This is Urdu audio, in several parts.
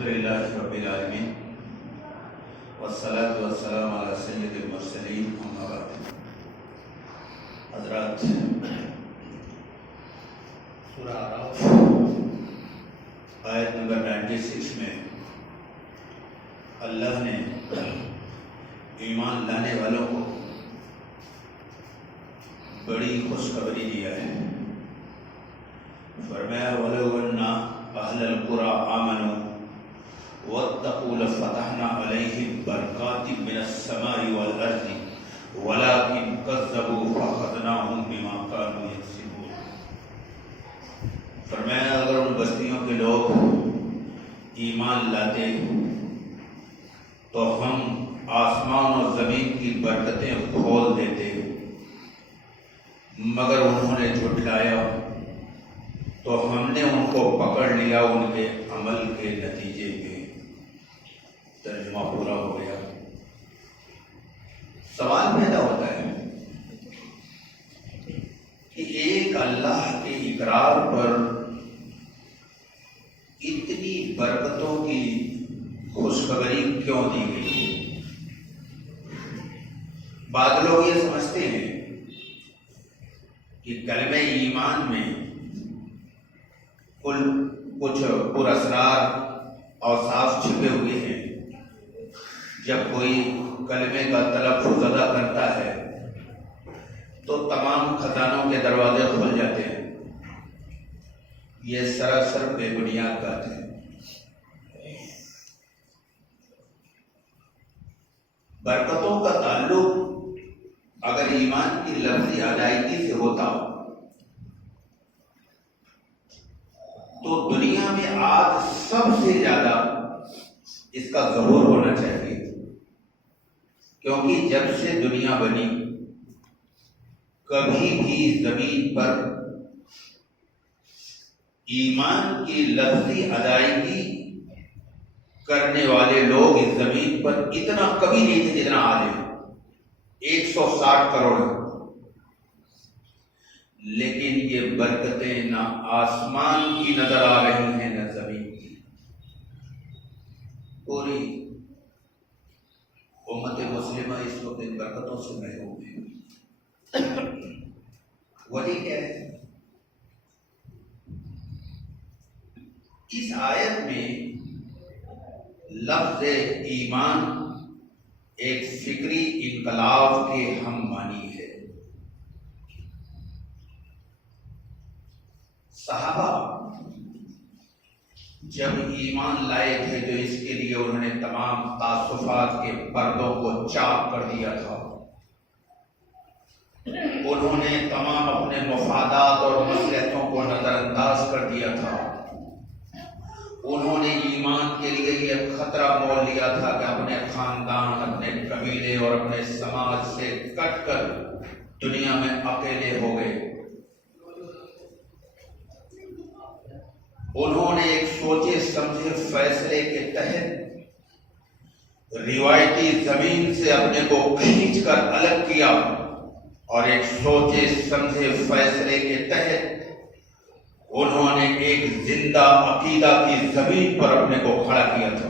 الحمدللہ رب العالمین والصلاة والسلام علی سید المرسلین اما بعد۔ حضرات، سورہ اعراف آیت نمبر 96 میں اللہ نے ایمان لانے والوں کو بڑی خوشخبری دیا ہے۔ فرمایا وَلَوْ أَنَّ أَهْلَ الْقُرَىٰ آمَنُوا وَاتَّقُوا لَفَتَحْنَا عَلَيْهِمْ بَرَكَاتٍ مِّنَ السَّمَاءِ وَالْأَرْضِ وَلَٰكِن كَذَّبُوا فَأَخَذْنَاهُم بِمَا كَانُوا يَكْسِبُونَ۔ فرمایا اگر ان بستیوں کے لوگ ایمان لاتے تو ہم آسمان اور زمین کی برکتیں کھول دیتے، مگر انہوں نے جھٹلایا تو ہم نے ان کو پکڑ لیا ان کے عمل کے نتیجے میں۔ ترجمہ پورا ہو گیا۔ سوال پیدا ہوتا ہے کہ ایک اللہ کے اقرار پر اتنی برکتوں کی خوشخبری کیوں دی گئی؟ بعض لوگ یہ سمجھتے ہیں کہ کلمہ ایمان میں کچھ پراسرار اوصاف چھپے ہوئے ہیں۔ جب کوئی کلمے کا تلفظ ادا کرتا ہے تو تمام خزانوں کے دروازے کھل جاتے ہیں۔ یہ سراسر بے بنیاد بات ہے۔ برکتوں کا تعلق اگر ایمان کی لفظی ادائیگی سے ہوتا تو دنیا میں آج سب سے زیادہ اس کا ظہور ہونا چاہیے، کیونکہ جب سے دنیا بنی کبھی بھی زمین پر ایمان کی لفظی ادائیگی کرنے والے لوگ اس زمین پر اتنا کبھی نہیں تھے جتنا آج ہے۔ 160 کروڑ۔ لیکن یہ برکتیں نہ آسمان کی نظر آ رہی ہیں نہ زمین کی۔ پوری امت مسلمہ اس وقت ان برکتوں سے محروم ہے۔ وجہ کیا ہے؟ اس آیت میں لفظ ایمان ایک فکری انقلاب کے ہم معنی ہے۔ صحابہ جب ایمان لائے تھے تو اس کے لیے انہوں نے تمام تعصفات کے پردوں کو چاک کر دیا تھا۔ انہوں نے تمام اپنے مفادات اور مصلحتوں کو نظر انداز کر دیا تھا۔ انہوں نے ایمان کے لیے یہ خطرہ مول لیا تھا کہ اپنے خاندان، اپنے قبیلے اور اپنے سماج سے کٹ کر دنیا میں اکیلے ہو گئے۔ انہوں نے ایک سوچے سمجھے فیصلے کے تحت روایتی زمین سے اپنے کو کھینچ کر الگ کیا اور ایک سوچے سمجھے فیصلے کے تحت انہوں نے ایک زندہ عقیدہ کی زمین پر اپنے کو کھڑا کیا تھا۔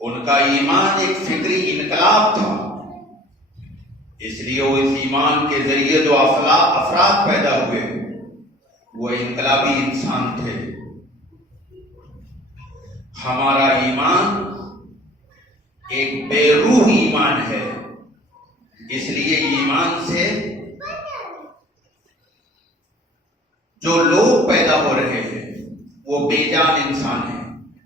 ان کا ایمان ایک فکری انقلاب تھا، اس لیے وہ اس ایمان کے ذریعے جو افراد پیدا ہوئے وہ انقلابی انسان تھے۔ ہمارا ایمان ایک بے روح ایمان ہے، اس لیے ایمان سے جو لوگ پیدا ہو رہے ہیں وہ بے جان انسان ہیں۔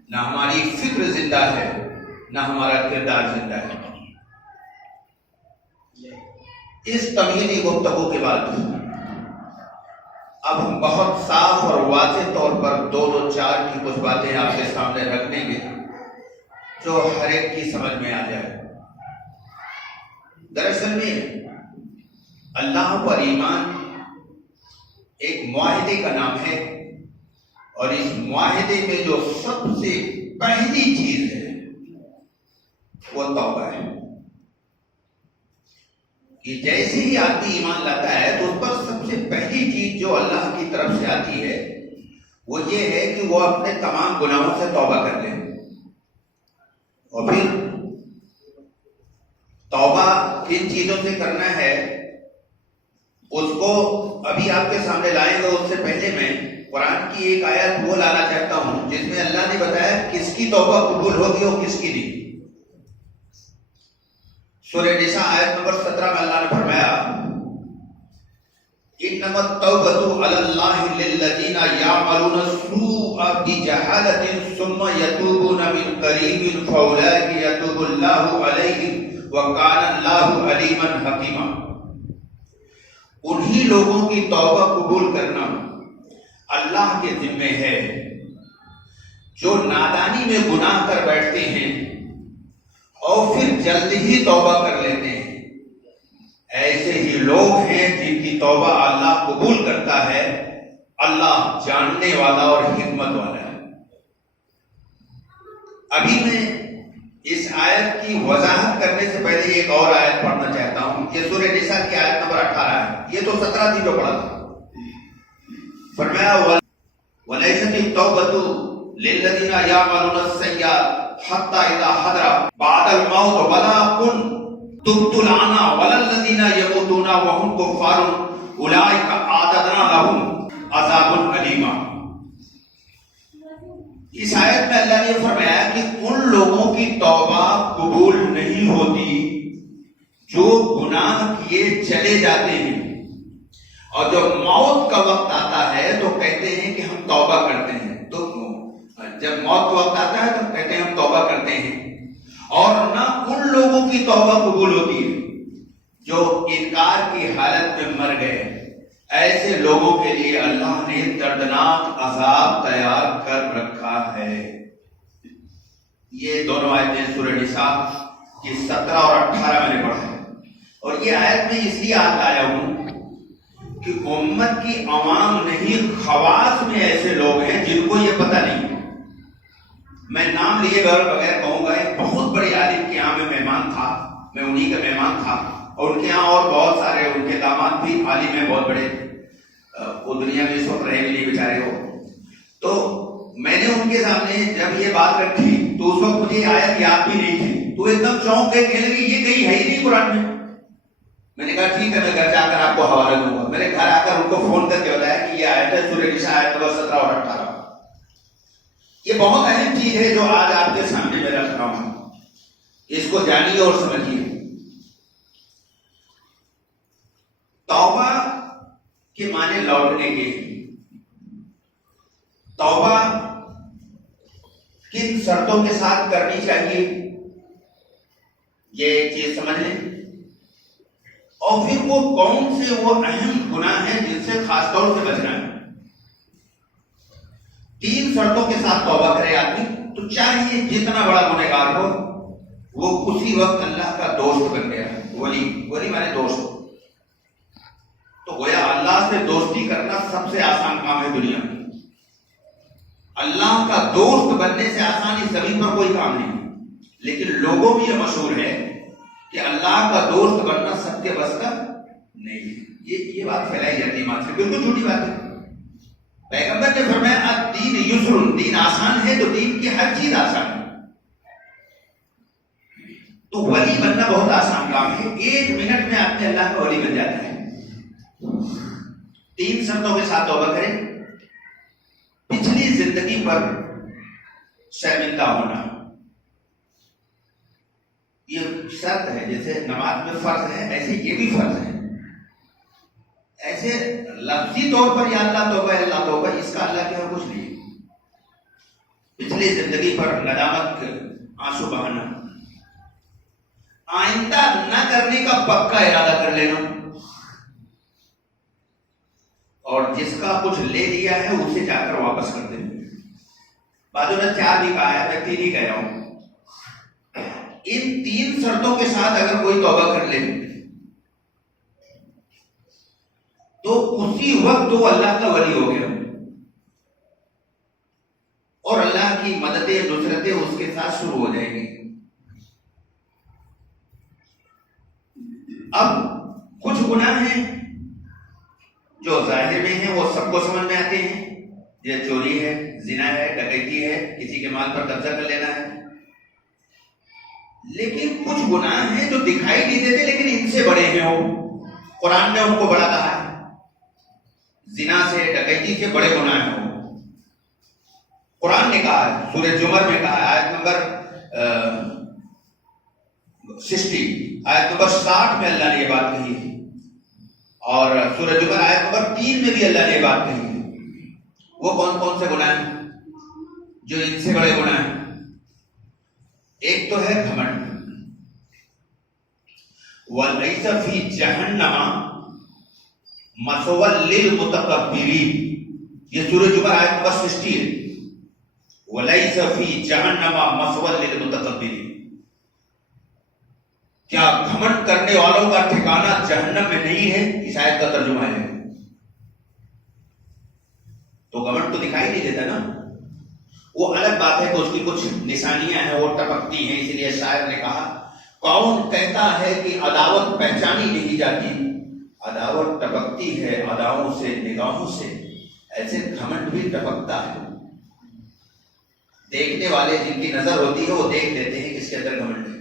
نہ ہماری فکر زندہ ہے نہ ہمارا کردار زندہ ہے۔ اس تمہیدی گفتگو کے بعد اب ہم بہت صاف اور واضح طور پر دو چار کی کچھ باتیں آپ کے سامنے رکھ دیں گے جو ہر ایک کی سمجھ میں آ جائے۔ دراصل میں اللہ پر ایمان ایک معاہدے کا نام ہے، اور اس معاہدے میں جو سب سے پہلی چیز ہے وہ توبہ ہے۔ کہ جیسے ہی آدمی ایمان لاتا ہے تو اس پر سب سے پہلی چیز جو اللہ کی طرف سے آتی ہے وہ یہ ہے کہ وہ اپنے تمام گناہوں سے توبہ کر لیں، اور پھر توبہ کن چیزوں سے کرنا ہے اس کو ابھی آپ کے سامنے لائیں گے۔ اس سے پہلے میں قرآن کی ایک آیت وہ لانا چاہتا ہوں جس میں اللہ نے بتایا کس کی توبہ قبول ہوگی اور کس کی نہیں۔ سورہ نساء آیت نمبر 17 میں اللہ نے فرمایا انما التوبۃ علی اللہ للذین یعملون السوء بجہالۃ ثم یتوبون من قریب فاولئک یتوب اللہ علیہم وکان اللہ علیما حکیما۔ انہی لوگوں کی توبہ قبول کرنا اللہ کے ذمے ہے جو نادانی میں گناہ کر بیٹھتے ہیں اور پھر جلد ہی توبہ کر لیتے ہیں۔ ایسے ہی لوگ ہیں جن کی توبہ اللہ قبول کرتا ہے۔ اللہ جاننے والا اور حکمت والا ہے۔ ابھی میں اس آیت کی وضاحت کرنے سے پہلے ایک اور آیت پڑھنا چاہتا ہوں۔ یہ سورہ نساء کی آیت نمبر 18 ہے۔ یہ تو 17 تھی جو پڑھا تھا۔ فرمایا وَلَيْسَتِ التَّوْبَةُ لِلَّذِينَ يَعْمَلُونَ السَّيِّئَاتِ حَتَّى إِذَا حَضَرَ بَعْدَ الْمَوْتِ وَلَٰكِنْ تُبْتُ الْعَنَا وَلَا الَّذِينَ يَمُوتُونَ وَهُمْ كُفَّارٌ أُولَٰئِكَ أَعْتَدْنَا لَهُمْ عَذَابًا أَلِيمًا۔ اس آیت میں اللہ نے فرمایا کہ ان لوگوں کی توبہ قبول نہیں ہوتی جو گناہ کیے چلے جاتے ہیں، اور جب موت کا وقت آتا ہے تو کہتے ہیں کہ ہم توبہ کرتے ہیں۔ تو جب موت کا وقت آتا ہے تو کہتے ہیں ہم توبہ کرتے ہیں، اور نہ ان لوگوں کی توبہ قبول ہوتی ہے جو انکار کی حالت میں مر گئے۔ ایسے لوگوں کے لیے اللہ نے دردناک عذاب تیار کر رکھا ہے۔ یہ دونوں آیتیں سورہ نساء کی 17 اور 18 میں نے پڑھا ہے، اور یہ آیت میں اس لیے آج لایا ہوں کہ امت کی عوام نہیں، خواص میں ایسے لوگ ہیں جن کو یہ پتہ نہیں۔ میں نام لیے بغیر کہوں گا، ایک بہت بڑے عالم کے یہاں میں مہمان تھا، میں انہی کا مہمان تھا، اور ان کے یہاں اور بہت سارے ان کے داماد بھی عالم ہیں بہت بڑے، وہ دنیا میں اس وقت رہے بھی نہیں بیچارے ہو۔ تو میں نے ان کے سامنے جب یہ بات رکھی تو اس وقت مجھے آیت یاد بھی نہیں تھی، تو ایک دم چونک گئے، کہنے لگے یہ کہیں ہے ہی نہیں قرآن میں۔ میں نے کہا ٹھیک ہے، میں گھر جا کر آپ کو حوالہ دوں گا۔ میں نے گھر آ کر ان کو فون کر کے بتایا کہ یہ آیت ہے سورہ نساء آیت نمبر 17 اور 18۔ یہ بہت اہم چیز ہے جو آج آپ کے سامنے میں رکھ رہا ہوں، اس کو جانیے اور سمجھیے۔ توبہ کے معنی لوٹنے کے، توبہ کن شرطوں کے ساتھ کرنی چاہیے یہ ایک چیز سمجھ لیں، اور پھر وہ کون سے وہ اہم گناہ ہیں جن سے خاص طور سے بچنا ہے۔ 3 شرطوں کے ساتھ توبہ کرے آدمی تو چاہیے جتنا بڑا گنہگار ہو وہ اسی وقت اللہ کا دوست بن گیا۔ ولی مانے دوست، تو گویا اللہ سے دوستی کرنا سب سے آسان کام ہے دنیا میں۔ اللہ کا دوست بننے سے آسان اس زمین پر کوئی کام نہیں، لیکن لوگوں میں یہ مشہور ہے کہ اللہ کا دوست بننا سب کے بس کا نہیں ہے۔ یہ بات پھیلائی جاتی ہے ماں سے، بالکل جھوٹی بات ہے۔ پیغمبر نے فرمایا دین یسر، دین آسان ہے، تو دین کی ہر چیز آسان ہے۔ تو ولی بننا بہت آسان کام ہے، 1 منٹ میں آپ نے اللہ کا ولی بن جاتا ہے۔ 3 شرطوں کے ساتھ توبہ کریں۔ پچھلی زندگی پر شرمندہ ہونا، یہ شرط ہے۔ جیسے نماز میں فرض ہے، ایسے یہ بھی فرض ہے۔ ایسے لفظی طور پر یا اللہ توبہ اللہ توبہ، اس کا اللہ کے یہاں کچھ نہیں۔ پچھلی زندگی پر ندامت، آنسو بہانا، آئندہ نہ کرنے کا پکا ارادہ کر لینا، اور جس کا کچھ لے لیا ہے اسے جا کر واپس کر دینا۔ بعضوں نے 4 بھی کہا ہے، میں 3 ہی کہہ رہا ہوں۔ ان 3 شرطوں کے ساتھ اگر کوئی توبہ کر لے تو اسی وقت وہ اللہ کا ولی ہو گیا، اور اللہ کی مددیں نصرتیں اس کے ساتھ شروع ہو جائیں گی۔ اب کچھ گناہ ہیں جو ظاہر میں ہیں، وہ سب کو سمجھ میں آتے ہیں، یہ چوری ہے، زنا ہے، ڈکیتی ہے، کسی کے مال پر قبضہ کر لینا ہے. لیکن کچھ گناہ ہیں جو دکھائی نہیں دیتے لیکن ان سے بڑے ہیں. وہ قرآن نے ان کو بڑا کہا ہے. زنا سے، ڈکیتی سے بڑے گناہ ہیں. وہ قرآن نے کہا ہے، سورہ زمر میں کہا ہے، آیت نمبر 60، آیت نمبر 60 میں اللہ نے یہ بات کہی ہے. اور سورہ زمر آیت نمبر 3 میں بھی اللہ نے یہ بات کہی ہے. وہ کون کون سے گناہ ہیں جو ان سے بڑے گناہ ہیں؟ ایک تو ہے گھمنڈ. وَلَيْسَ فِي جَهَنَّمَ مَثْوًى لِّلْمُتَكَبِّرِينَ. یہ سورہ زمر آیت نمبر 60 ہے. وَلَيْسَ فِي جَهَنَّمَ مَثْوًى لِّلْمُتَكَبِّرِينَ. کیا گھمنڈ کرنے والوں کا ٹھکانہ جہنم میں نہیں ہے؟ اس آیت کا ترجمہ ہے. تو گھمنڈ تو دکھائی نہیں دیتا نا. وہ الگ بات ہے کہ اس کی کچھ نشانیاں ہیں، وہ ٹپکتی ہیں. اس لیے شاعر نے کہا، کون کہتا ہے کہ عداوت پہچانی نہیں جاتی؟ عداوت ٹپکتی ہے اداؤں سے، نگاہوں سے. ایسے گھمنڈ بھی ٹپکتا ہے. دیکھنے والے جن کی نظر ہوتی ہے وہ دیکھ لیتے ہیں کس کے اندر گھمنڈ ہے.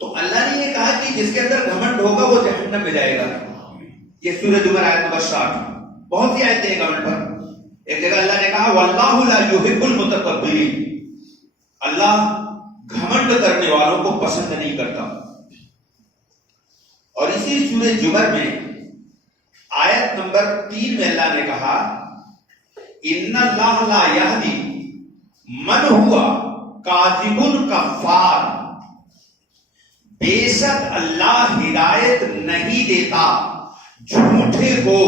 تو اللہ نے یہ کہا کہ جس کے اندر گھمنڈ ہوگا وہ جہنم میں جائے گا. یہ سورہ زمر آیت نمبر 60. بہت سی آیتیں ہیں گھمنڈ پر. ایک جگہ اللہ نے کہا واللہ لا یحب المتکبرین. اللہ گھمنڈ کرنے والوں کو پسند نہیں کرتا. اور اسی سورہ زمر میں آیت نمبر 3 میں اللہ نے کہا ان اللہ لا یہدی من ہوا کاذب کفار. بے شک اللہ ہدایت نہیں دیتا جھوٹے کو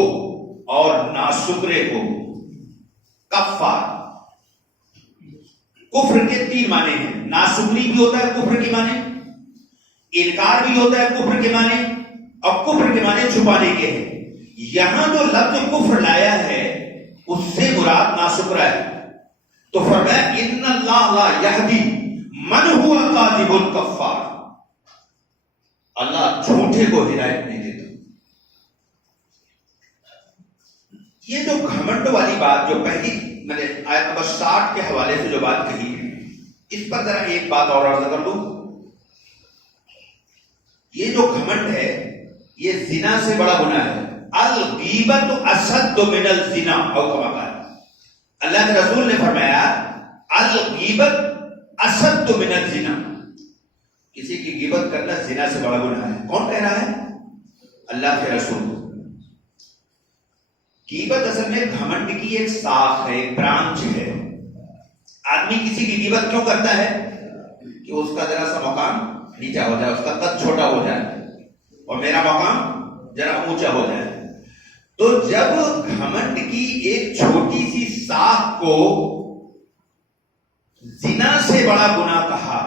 اور ناشکرے کو. کفار کفر کے 3 معنی ہیں. ناشکری بھی ہوتا ہے کفر کے معنی، انکار بھی ہوتا ہے کفر کے معنی، اور کفر کے معنی چھپانے کے ہیں. یہاں جو لفظ کفر لایا ہے اس سے مراد ناشکرا ہے. تو فرمایا ان اللہ لا یہدی من ہوا کاذب کفار. اللہ جھوٹے کو ہدایت نہیں دیتا. یہ جو گھمنڈ والی بات جو پہلی میں نے آیت نمبر 60 کے حوالے سے جو بات کہی، اس پر ذرا ایک بات اور عرض کر دوں. یہ جو گھمنڈ ہے یہ زنا سے بڑا گناہ ہے. الغیبت اشد من الزنا او کما قال. اللہ کے رسول نے فرمایا الغیبت اشد من الزنا. کسی کی غیبت کرنا زنا سے بڑا گناہ ہے. کون کہہ رہا ہے؟ اللہ کے رسول. غیبت اصل میں گھمنڈ کی ایک ساخ ہے، ایک برانچ ہے. آدمی کسی کی غیبت کیوں کرتا ہے؟ کہ اس کا ذرا سا مقام نیچا ہو جائے، اس کا قد چھوٹا ہو جائے اور میرا مقام ذرا اونچا ہو جائے. تو جب گھمنڈ کی ایک چھوٹی سی ساخ کو زنا سے بڑا گناہ کہا،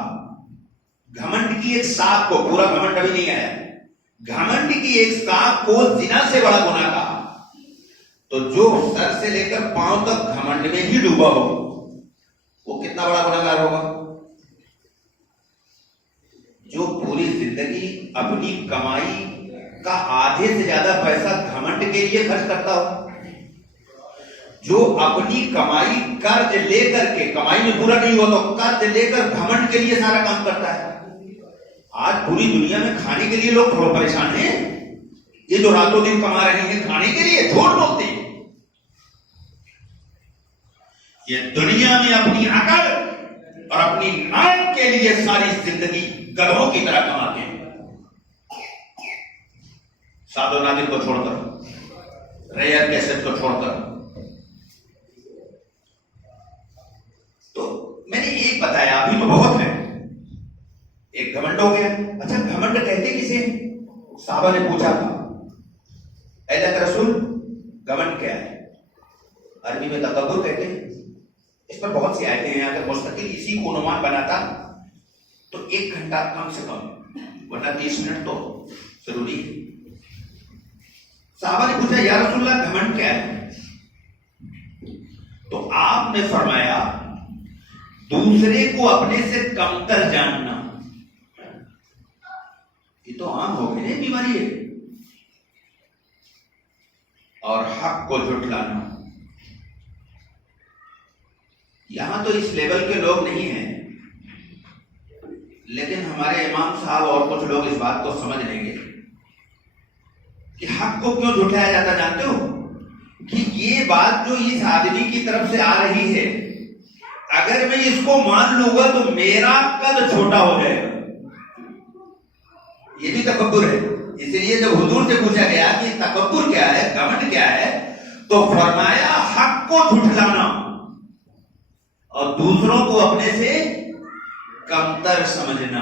گھمنڈ کی ایک ساخ کو، پورا گھمنڈ ابھی نہیں آیا، گھمنڈ کی ایک ساخ کو زنا سے بڑا گناہ کہا، تو جو سر سے لے کر پاؤں تک گھمنڈ میں ہی ڈوبا ہو وہ کتنا بڑا گنہگار ہوگا؟ جو پوری زندگی اپنی کمائی کا آدھے سے زیادہ پیسہ گھمنڈ کے لیے خرچ کرتا ہو، جو اپنی کمائی قرض لے کر کے، کمائی میں پورا نہیں ہوا تو قرض لے کر گھمنڈ کے لیے سارا کام کرتا ہے. آج پوری دنیا میں کھانے کے لیے لوگ تھوڑا پریشان ہیں. یہ جو راتوں دن کما رہے ہیں کھانے کے لیے، جھوٹ بولتے ہیں. یہ دنیا میں اپنی عقل اور اپنی نام کے لیے ساری زندگی گدھوں کی طرح کماتے ہیں. سعد و نادر کو چھوڑ کر، ریئر کیسٹ کو چھوڑ کر. تو میں نے ایک بتایا، ابھی تو بہت ہے. ایک گھمنڈ ہو گیا. اچھا گھمنڈ کہتے کسے؟ صحابہ نے پوچھا تھا اے اللہ کے رسول گھمنڈ کیا ہے؟ عربی میں تکبر کہتے ہیں. اس پر بہت سی آیتیں ہیں. اگر مستقل اسی کو عنوان بناتا تو 1 گھنٹہ کم سے کم، ورنہ 30 منٹ تو ضروری ہے. صحابہ نے پوچھا یا رسول اللہ گھمنڈ کیا ہے؟ تو آپ نے فرمایا دوسرے کو اپنے سے کمتر جاننا. یہ تو عام ہو گئی بیماری ہے. اور حق کو جھٹلانا. یہاں تو اس لیول کے لوگ نہیں ہیں، لیکن ہمارے امام صاحب اور کچھ لوگ اس بات کو سمجھ لیں گے کہ حق کو کیوں جھٹلایا جاتا. جانتے ہو کہ یہ بات جو اس آدمی کی طرف سے آ رہی ہے، اگر میں اس کو مان لوں گا تو میرا قد چھوٹا ہو جائے گا. یہ بھی تکبر ہے. اس لیے جب حضور سے پوچھا گیا کہ تکبر کیا ہے، گھمنڈ کیا ہے، تو فرمایا حق کو جھٹلانا اور دوسروں کو اپنے سے کمتر سمجھنا.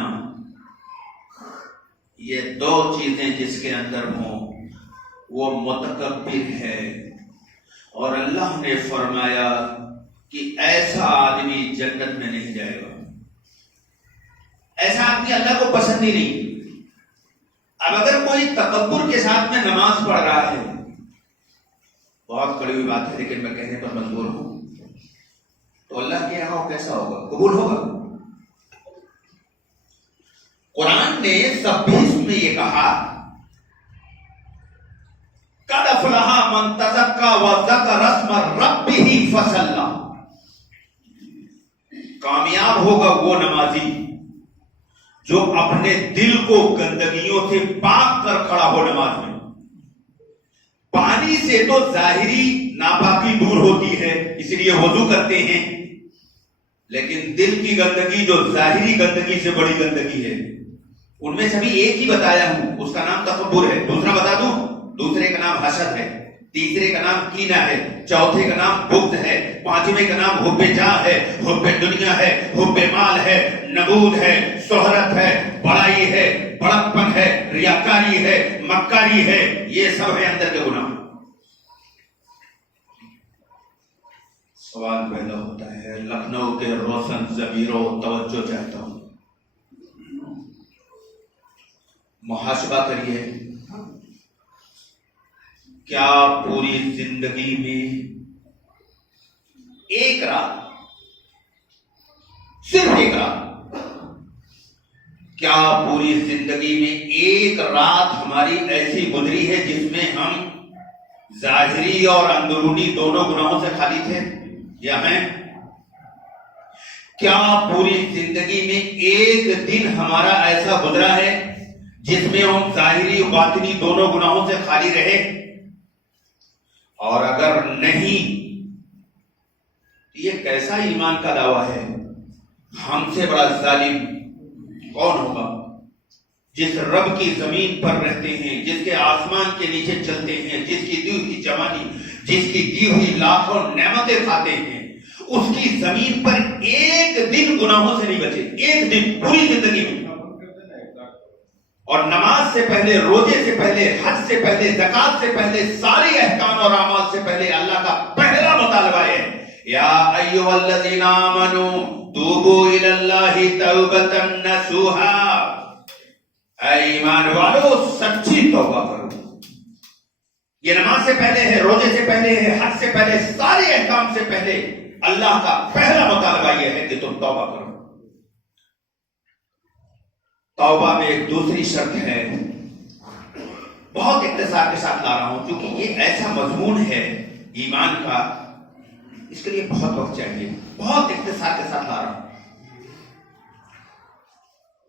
یہ دو چیزیں جس کے اندر ہوں وہ متکبر ہے. اور اللہ نے فرمایا کہ ایسا آدمی جنت میں نہیں جائے گا. ایسا آدمی اللہ کو پسند ہی نہیں. اب اگر کوئی تکبر کے ساتھ میں نماز پڑھ رہا ہے، بہت کڑی ہوئی بات ہے لیکن میں کہنے پر مجبور ہوں، تو اللہ کے یہاں کیسا ہوگا؟ قبول ہوگا؟ قرآن نے 26 میں یہ کہا قَدْ أَفْلَحَ مَنْ تَزَكَّىٰ وَذَكَرَ اسْمَ رَبِّهِ فَصَلَّىٰ. کامیاب ہوگا وہ نمازی جو اپنے دل کو گندگیوں سے پاک کر کھڑا ہو نماز میں. پانی سے تو ظاہری ناپاکی دور ہوتی ہے، اس لیے وضو کرتے ہیں، لیکن دل کی گندگی جو ظاہری گندگی سے بڑی گندگی ہے، ان میں سے بھی ایک ہی بتایا ہوں، اس کا نام تکبر ہے. دوسرا بتا دوں، دوسرے کا نام حسد ہے، تیسرے کا نام کینہ ہے، چوتھے کا نام بغض ہے، پانچویں کا نام حب جاہ ہے، حب دنیا ہے، حب مال ہے، نبوغ ہے، شہرت ہے، بڑائی ہے، بڑکپن ہے، ریاکاری ہے، مکاری ہے. یہ سب ہے اندر کے گناہ. سوال پیدا ہوتا ہے، لکھنؤ کے روشن ضمیروں توجہ چاہتا ہوں، محاسبہ کریے. کیا پوری زندگی میں ایک رات، صرف ایک رات، کیا پوری زندگی میں ایک رات ہماری ایسی گزری ہے جس میں ہم ظاہری اور اندرونی دونوں گناہوں سے خالی تھے؟ یا میں کیا پوری زندگی میں ایک دن ہمارا ایسا گزرا ہے جس میں ہم ظاہری و باطنی دونوں گناہوں سے خالی رہے؟ اور اگر نہیں، یہ کیسا ایمان کا دعویٰ ہے؟ ہم سے بڑا ظالم کون ہوگا؟ جس رب کی زمین پر رہتے ہیں، جس کے آسمان کے نیچے چلتے ہیں، جس کی دی ہوئی جوانی، جس کی دی ہوئی لاکھوں نعمتیں کھاتے ہیں، اس کی زمین پر ایک دن گناہوں سے نہیں بچے. ایک دن پوری زندگی میں. اور نماز سے پہلے، روزے سے پہلے، حج سے پہلے، زکات سے پہلے، سارے احکام اور اعمال سے پہلے اللہ کا پہلا مطالبہ ہے، یا ایھا الذین آمنوا توبوا الی اللہ توبۃ نصوحا. اے ایمان والو، سچی توبہ کرو. یہ نماز سے پہلے ہے، روزے سے پہلے ہے، حج سے پہلے، سارے احکام سے پہلے اللہ کا پہلا مطالبہ یہ ہے کہ تم توبہ کرو. توبہ میں ایک دوسری شرط ہے، بہت اختصار کے ساتھ لا رہا ہوں کیونکہ یہ ایسا مضمون ہے ایمان کا، اس کے لیے بہت وقت چاہیے. بہت اختصار کے ساتھ لا رہا ہوں.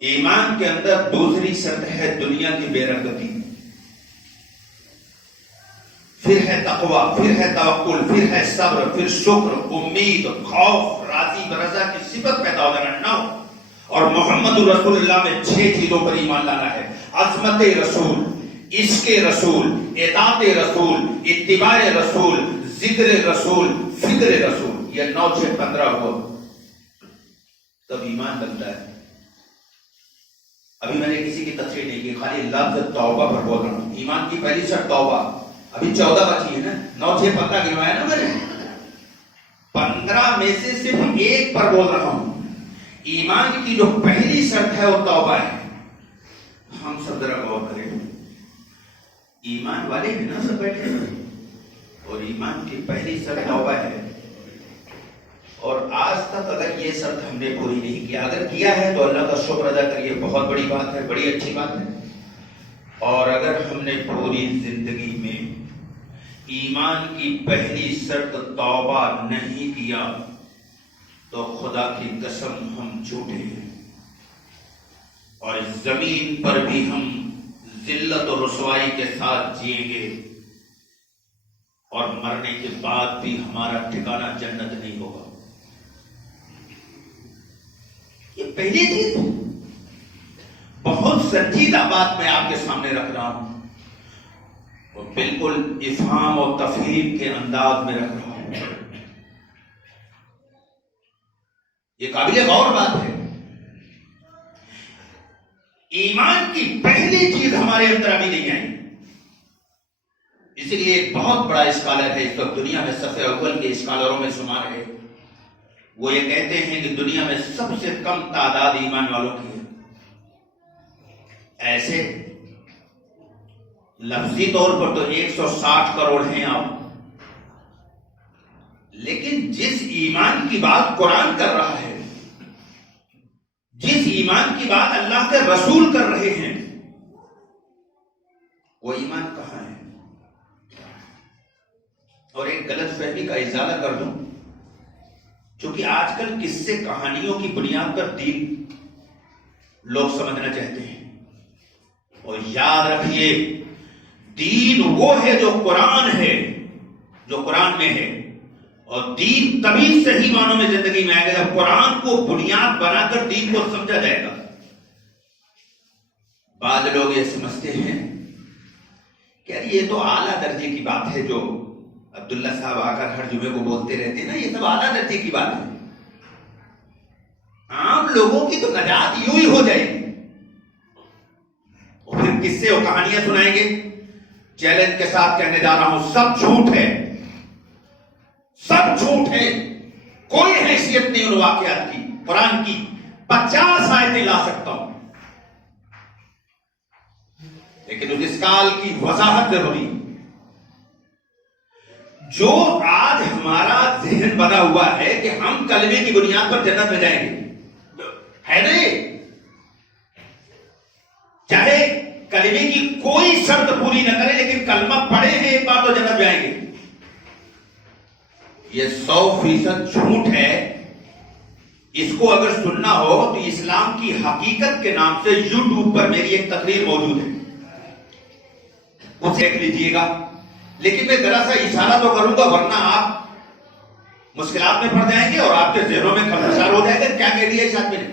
ایمان کے اندر دوسری شرط ہے دنیا کی بے رغبتی، پھر ہے تقویٰ، پھر ہے توکل، پھر ہے صبر، پھر شکر، امید، خوف، راضی برضا کی صفت پیدا ہو جانا. نہ ہو. اور محمد رسول اللہ میں 6 چیزوں پر ایمان لانا ہے: عظمت رسول، عشق رسول، اطاعت رسول، اتباع رسول، ذکر رسول، فکر رسول. یہ 9 6 15 ہو تب ایمان بنتا ہے. ابھی میں نے کسی کی تفسیر نہیں کی، خالی لفظ توبہ پر بول رہا ہوں. ایمان کی پہلی شرط توبہ. ابھی 14 بچی ہے نا، 9 6 15 گنوایا نا میں نے. 15 میں سے صرف ایک پر بول رہا ہوں. ایمان کی جو پہلی شرط ہے وہ توبہ ہے. ہم سب ذرا غور کریں، ایمان والے ہیں نا سب بیٹھے ہیں، اور ایمان کی پہلی شرط توبہ ہے. اور آج تک اگر یہ شرط ہم نے پوری نہیں کیا، اگر کیا ہے تو اللہ کا شکر ادا کریے، بہت بڑی بات ہے، بڑی اچھی بات ہے. اور اگر ہم نے پوری زندگی میں ایمان کی پہلی شرط توبہ نہیں کیا تو خدا کی قسم ہم جھوٹے ہیں، اور اس زمین پر بھی ہم ذلت و رسوائی کے ساتھ جئیں گے، اور مرنے کے بعد بھی ہمارا ٹھکانہ جنت نہیں ہوگا۔ یہ پہلی چیز بہت سنجیدہ بات میں آپ کے سامنے رکھ رہا ہوں، اور بالکل افہام اور تفہیم کے انداز میں رکھ رہا ہوں۔ یہ قابل غور بات ہے۔ ایمان کی پہلی چیز ہمارے اندر ابھی نہیں آئی، اس لیے ایک بہت بڑا اسکالر ہے اس وقت دنیا میں صف اول کے اسکالروں میں شمار ہے، وہ یہ کہتے ہیں کہ دنیا میں سب سے کم تعداد ایمان والوں کی ہے۔ ایسے لفظی طور پر تو 160 کروڑ ہیں آپ، لیکن جس ایمان کی بات قرآن کر رہا ہے، جس ایمان کی بات اللہ کے رسول کر رہے ہیں، وہ ایمان کہاں ہے؟ اور ایک غلط فہمی کا ازالہ کر دوں، چونکہ آج کل قصے کہانیوں کی بنیاد پر دین لوگ سمجھنا چاہتے ہیں، اور یاد رکھیے دین وہ ہے جو قرآن ہے، جو قرآن میں ہے، اور دین تبھی صحیح معنوں میں زندگی میں آئے گا جب قرآن کو بنیاد بنا کر دین کو سمجھا جائے گا۔ بعض لوگ یہ سمجھتے ہیں کہ یہ تو اعلیٰ درجے کی بات ہے، جو عبداللہ صاحب آ کر ہر جمعے کو بولتے رہتے ہیں نا، یہ سب اعلیٰ درجے کی بات ہے، عام لوگوں کی تو نجات یوں ہی ہو جائے گی۔ اور پھر قصے اور کہانیاں سنائیں گے۔ چیلنج کے ساتھ کہنے جا رہا ہوں، سب جھوٹ ہے، سب جھوٹ ہے، کوئی حیثیت نہیں ان واقعات کی۔ قرآن کی 50 آیتیں لا سکتا ہوں، لیکن اس اسکال کی وضاحت ضروری۔ جو آج ہمارا ذہن بنا ہوا ہے کہ ہم کلمے کی بنیاد پر جنت میں جائیں گے، ہے نہیں؟ چاہے کلمے کی کوئی شرط پوری نہ کرے، لیکن کلمہ پڑھے ہیں ایک بار تو جنت جائیں گے۔ یہ 100% جھوٹ ہے۔ اس کو اگر سننا ہو تو اسلام کی حقیقت کے نام سے یوٹیوب پر میری ایک تقریر موجود ہے، اسے دیکھ لیجئے گا۔ لیکن میں ذرا سا اشارہ تو کروں گا، ورنہ آپ مشکلات میں پڑ جائیں گے اور آپ کے ذہنوں میں خلفشار ہو جائے گا۔ کیا کہہ دیا اس آدمی نے؟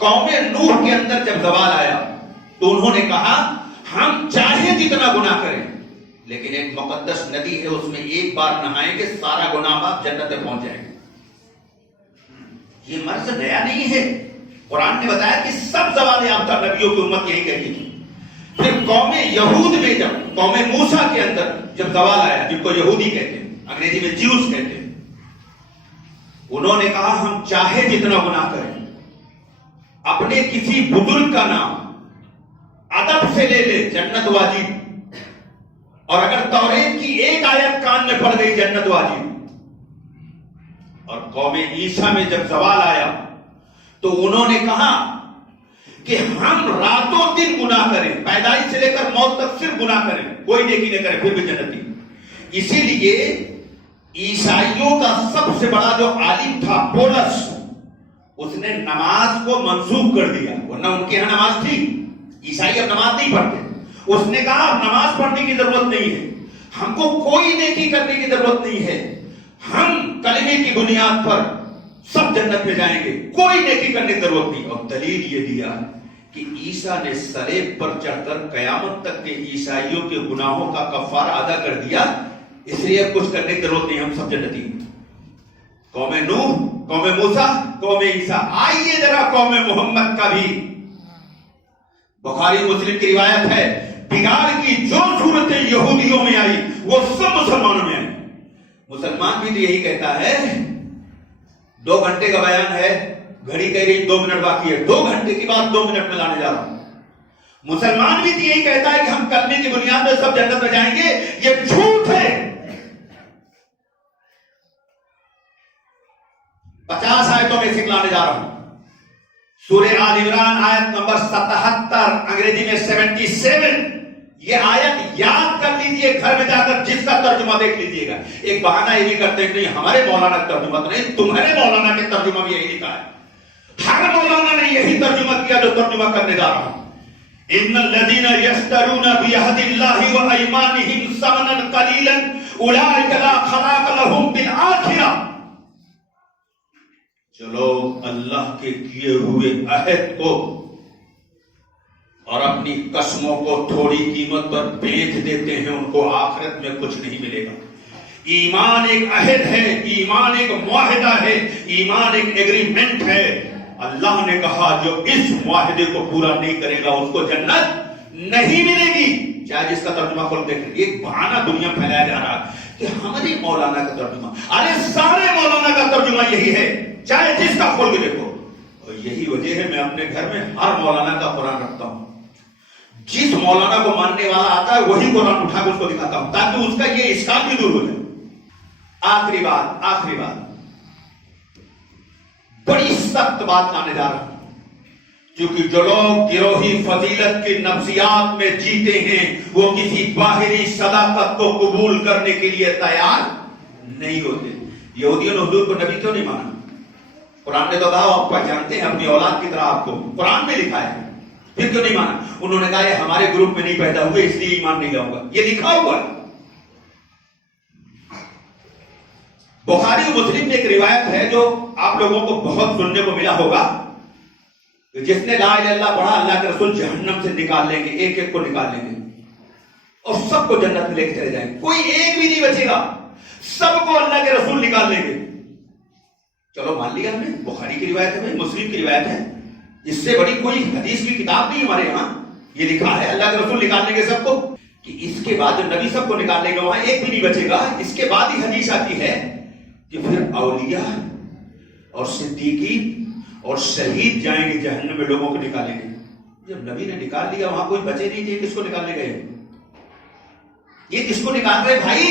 قوم نوح کے اندر جب زوال آیا تو انہوں نے کہا ہم چاہے جتنا گناہ کریں، لیکن ایک مقدس ندی ہے، اس میں ایک بار نہائیں گے سارا گناہ آپ جنت میں پہنچ جائیں گے۔ یہ مرض نیا نہیں ہے، قرآن نے بتایا کہ سب زوال یافتہ نبیوں کی امت یہی کہتی تھی۔ پھر قوم یہود میں جب قوم موسیٰ کے اندر جب زوال آیا، جن کو یہودی کہتے ہیں، انگریزی میں جیوز کہتے ہیں، انہوں نے کہا ہم چاہے جتنا گناہ کریں، اپنے کسی بزرگ کا نام ادب سے لے لے جنت واجب، اور اگر توریت کی ایک آیت کان میں پڑ گئی جنت واجب۔ اور قوم عیسیٰ میں جب زوال آیا تو انہوں نے کہا کہ ہم راتوں دن گناہ کریں، پیدائش سے لے کر موت تک صرف گناہ کریں، کوئی نیکی نہ کریں، پھر بھی جنتی۔ اسی لیے عیسائیوں کا سب سے بڑا جو عالم تھا پولس، اس نے نماز کو منسوخ کر دیا، ورنہ ان کے یہاں نماز تھی، عیسائی اب نماز نہیں پڑھتے۔ اس نے کہا اب نماز پڑھنے کی ضرورت نہیں ہے، ہم کو کوئی نیکی کرنے کی ضرورت نہیں ہے، ہم کلمے کی بنیاد پر سب جنت میں جائیں گے، کوئی نیکی کرنے کی ضرورت نہیں۔ اور دلیل یہ دیا کہ عیسیٰ نے صلیب پر چڑھ کر قیامت تک کے عیسائیوں کے گناہوں کا کفارہ ادا کر دیا، اس لیے اب کچھ کرنے کی ضرورت نہیں، ہم سب جنتی ہیں۔ قوم نوح، قوم موسیٰ، قوم عیسیٰ، آئیے ذرا قوم محمد کا بھی۔ بخاری مسلم کی روایت ہے، بگاڑ کی جو صورتیں یہودیوں میں آئی وہ سب مسلمانوں میں آئی۔ مسلمان بھی تو یہی کہتا ہے، 2 گھنٹے کا بیان ہے، گھڑی کہہ رہی 2 منٹ باقی ہے، 2 گھنٹے کی بات 2 منٹ میں لانے جا رہا ہوں۔ مسلمان بھی تو یہی کہتا ہے کہ ہم کلمے کی بنیاد میں سب جنت میں جائیں گے، یہ جھوٹ ہے۔ 50 آیتوں میں سکھلانے جا رہا ہوں۔ سورہ آل عمران آیت نمبر 77، انگریزی میں 77، یہ آیت یاد کر لیجئے گھر میں جا کر، جس کا ترجمہ دیکھ لیجئے گا۔ ایک بہانہ یہ بھی کرتے ہیں کہ ہمارے مولانا کا ترجمہ تو نہیں، تمہارے مولانا کے ترجمہ بھی یہی لکھا ہے۔ ہر مولانا نے یہی ترجمہ کیا جو ترجمہ کرنے جا رہا ہوں۔ ان الذين يشترون بعهد الله وايمانهم ثمنا قليلا اولئك لا خلاق لهم بالآخرة۔ جو لوگ اللہ کے کیے ہوئے عہد کو اور اپنی قسموں کو تھوڑی قیمت پر بیچ دیتے ہیں، ان کو آخرت میں کچھ نہیں ملے گا۔ ایمان ایک عہد ہے، ایمان ایک معاہدہ ہے، ایمان ایک ایگریمنٹ ہے۔ اللہ نے کہا جو اس معاہدے کو پورا نہیں کرے گا اس کو جنت نہیں ملے گی۔ چاہے جس کا ترجمہ کھول دیکھیں، ایک بہانہ دنیا پھیلایا جا رہا ہے کہ ہمارے مولانا کا ترجمہ، ارے سارے مولانا کا ترجمہ یہی ہے، چاہے جس کا کھول کے دیکھو۔ اور یہی وجہ ہے میں اپنے گھر میں ہر مولانا کا قرآن رکھتا ہوں۔ جس مولانا کو ماننے والا آتا ہے وہی قرآن اٹھا کے اس کو دکھاتا ہوں، تاکہ اس کا یہ اشکال بھی دور ہو جائے۔ آخری بات بڑی سخت بات لانے جا رہا ہوں، کیونکہ جو لوگ گروہی فضیلت کی نفسیات میں جیتے ہیں وہ کسی باہری صداقت کو قبول کرنے کے لیے تیار نہیں ہوتے۔ یہودیوں نے حضور کو نبی کیوں نہیں مانا؟ قرآن نے تو کہا آپ پہچانتے ہیں اپنی اولاد کی طرح، آپ کو قرآن میں لکھا ہے، پھر کیوں نہیں مانا؟ انہوں نے کہا یہ ہمارے گروپ میں نہیں پیدا ہوئے اس لیے ایمان نہیں لاؤں گا، یہ لکھا ہوا ہے۔ بخاری و مسلم میں ایک روایت ہے جو آپ لوگوں کو بہت سننے کو ملا ہوگا، جس نے لا الہ الا اللہ پڑھا اللہ کے رسول جہنم سے نکال لیں گے، ایک ایک کو نکال لیں گے اور سب کو جنت میں لے کے چلے جائیں گے، کوئی ایک بھی نہیں بچے گا، سب کو اللہ کے رسول نکال لیں گے۔ چلو مان لیا ہم نے، بخاری کی روایت ہے، مسلم کی روایت ہے، اس سے بڑی کوئی حدیث کی کتاب نہیں ہمارے یہاں، یہ لکھا ہے اللہ کے رسول نکال لیں گے سب کو، کہ اس کے بعد نبی سب کو نکال لیں گے، وہاں ایک بھی نہیں بچے گا۔ اس کے بعد ہی حدیث آتی ہے کہ پھر اولیاء اور صدیقین اور شہید جائیں گے جہنم میں، لوگوں کو نکالیں گے۔ جب نبی نے نکال لیا وہاں کوئی بچے نہیں تھے، کس کو نکالنے گئے؟ یہ کس کو نکال رہے بھائی؟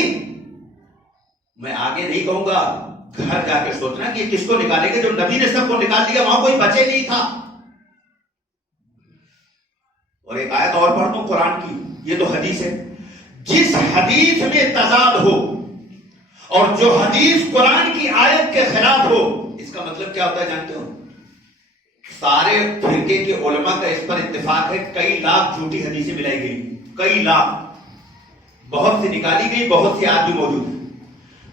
میں آگے نہیں کہوں گا، گھر جا کے سوچنا کہ یہ کس کو نکالیں گے۔ جب نبی نے سب کو نکال لیا وہاں کوئی بچے نہیں تھا۔ اور ایک آیت اور پڑھتا ہوں قرآن کی، یہ تو حدیث ہے، جس حدیث میں تضاد ہو اور جو حدیث قرآن کی آیت کے خلاف ہو، اس کا مطلب کیا ہوتا ہے جانتے ہو؟ سارے فرقے کے علماء کا اس پر اتفاق ہے، کئی لاکھ جھوٹی حدیثیں ملائی گئی، کئی لاکھ، بہت سی نکالی گئی، بہت سی آج بھی موجود ہیں۔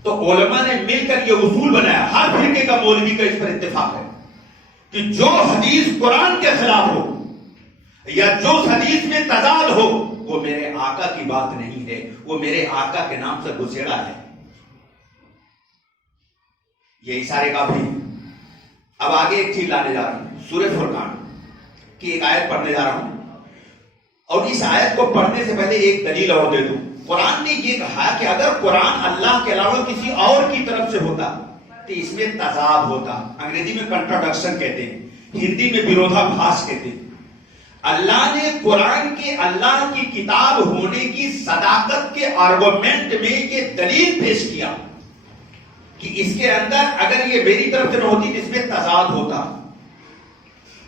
تو علماء نے مل کر یہ اصول بنایا، ہر فرقے کا مولوی کا اس پر اتفاق ہے کہ جو حدیث قرآن کے خلاف ہو یا جو حدیث میں تضاد ہو وہ میرے آقا کی بات نہیں ہے، وہ میرے آقا کے نام سے گسیڑا ہے۔ یہ اشارے کافی ہیں۔ اب آگے ایک چیز لانے جا رہا ہوں، سورہ فرقان کی ایک آیت پڑھنے جا رہا ہوں، اور اس آیت کو پڑھنے سے پہلے ایک دلیل اور دے دوں۔ قرآن نے یہ کہا کہ اگر قرآن اللہ کے علاوہ کسی اور کی طرف سے ہوتا تو اس میں تضاد ہوتا، انگریزی میں کنٹراڈکشن کہتے ہیں، ہندی میں ویرودھا بھاس کہتے ہیں۔ اللہ نے قرآن کے اللہ کی کتاب ہونے کی صداقت کے آرگومنٹ میں یہ دلیل پیش کیا کہ اس کے اندر اگر یہ میری طرف سے نہ ہوتی تو اس میں تضاد ہوتا۔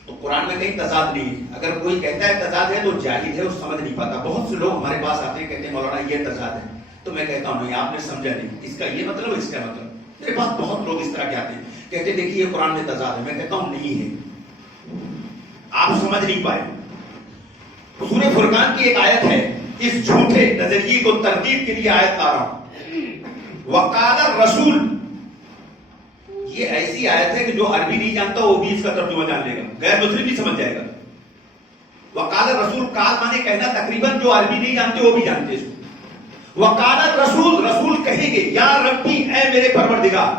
تو قرآن میں کہیں تضاد نہیں ہے۔ اگر کوئی کہتا ہے تضاد ہے تو جاہل ہے، وہ سمجھ نہیں پاتا۔ بہت سے لوگ ہمارے پاس آتے ہیں کہتے ہیں مولانا یہ تضاد ہے، تو میں کہتا ہوں نہیں، آپ نے سمجھا نہیں، اس کا یہ مطلب، اس کا مطلب۔ میرے پاس بہت لوگ اس طرح کے آتے ہیں، کہتے ہیں دیکھیے یہ قرآن میں تضاد ہے، میں کہتا ہوں نہیں ہے، آپ سمجھ نہیں پائے۔ سورہ فرقان کی ایک آیت ہے، اس جھوٹے نظریے کو تردید کے لیے آیت لا رہا ہوں۔ وقال الرسول، یہ ایسی آیت ہے کہ جو عربی نہیں جانتا وہ بھی اس کا ترجمہ جان لے گا، غیر مسلم بھی سمجھ جائے گا۔ وقال الرسول، قال مانے کہنا، تقریباً جو عربی نہیں جانتے وہ بھی جانتے اس کو۔ وقال الرسول، رسول کہیں گے یا ربی، اے میرے پروردگار،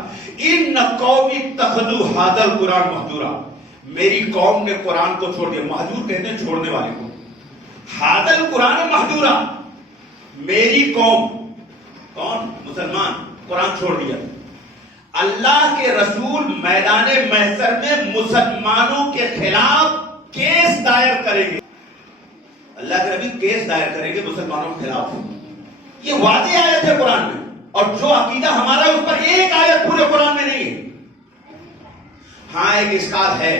ان قومی اتخذوا ھذا القرآن مہجورا، میری قوم نے قرآن کو چھوڑ دیا۔ مہجور کہتے ہیں چھوڑنے والے کو۔ ھذا القرآن مہجورا، میری قوم، کون؟ مسلمان، قرآن چھوڑ دیا۔ اللہ کے رسول میدان محشر میں مسلمانوں کے خلاف کیس دائر کریں گے، اللہ کے نبی کیس دائر کریں گے مسلمانوں کے خلاف۔ یہ واضح آیت ہے قرآن میں، اور جو عقیدہ ہمارا اس پر ایک آیت پورے قرآن میں نہیں ہے۔ ہاں ایک اشکال ہے،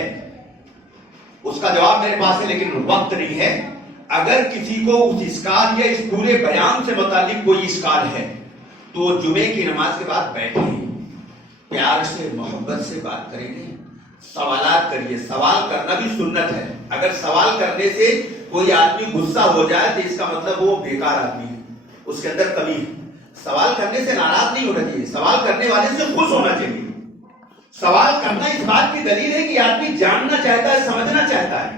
اس کا جواب میرے پاس ہے لیکن وقت نہیں ہے، اگر کسی کو اس اسکال یا اس پورے بیان سے متعلق کوئی اسکال ہے تو جمعے کی نماز کے بعد بیٹھیں، پیار سے محبت سے بات کریں گے، سوالات کریے. سوال کرنا بھی سنت ہے. اگر سوال کرنے سے کوئی آدمی غصہ ہو جائے تو اس کا مطلب وہ بیکار آدمی ہے، اس کے اندر کمی ہے. سوال کرنے سے ناراض نہیں ہونا چاہیے، سوال کرنے والے سے خوش ہونا چاہیے. سوال کرنا اس بات کی دلیل ہے کہ آدمی جاننا چاہتا ہے، سمجھنا چاہتا ہے.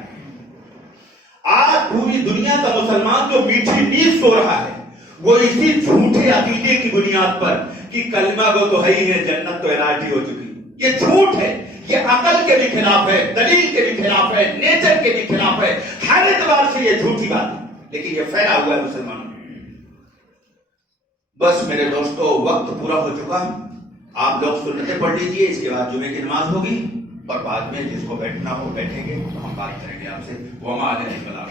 آج پوری دنیا کا مسلمان جو میٹھی نیند سو رہا ہے وہ اسی جھوٹے عقیدے کی بنیاد پر کہ کلمہ گو تو ہے ہی ہے، جنت تو الائٹ ہی ہو چکی. یہ جھوٹ ہے، یہ عقل کے بھی خلاف ہے، دلیل کے بھی خلاف ہے، نیچر کے بھی خلاف ہے. ہر اعتبار سے یہ جھوٹی بات ہے، لیکن یہ پھیلا ہوا ہے مسلمانوں میں. بس میرے دوستو، وقت پورا ہو چکا. آپ لوگ سنتیں پڑھ لیجئے، اس کے بعد جمعے کی نماز ہوگی اور بعد میں جس کو بیٹھنا ہو بیٹھیں گے تو ہم بات کریں گے آپ سے. وما علیہ السلام.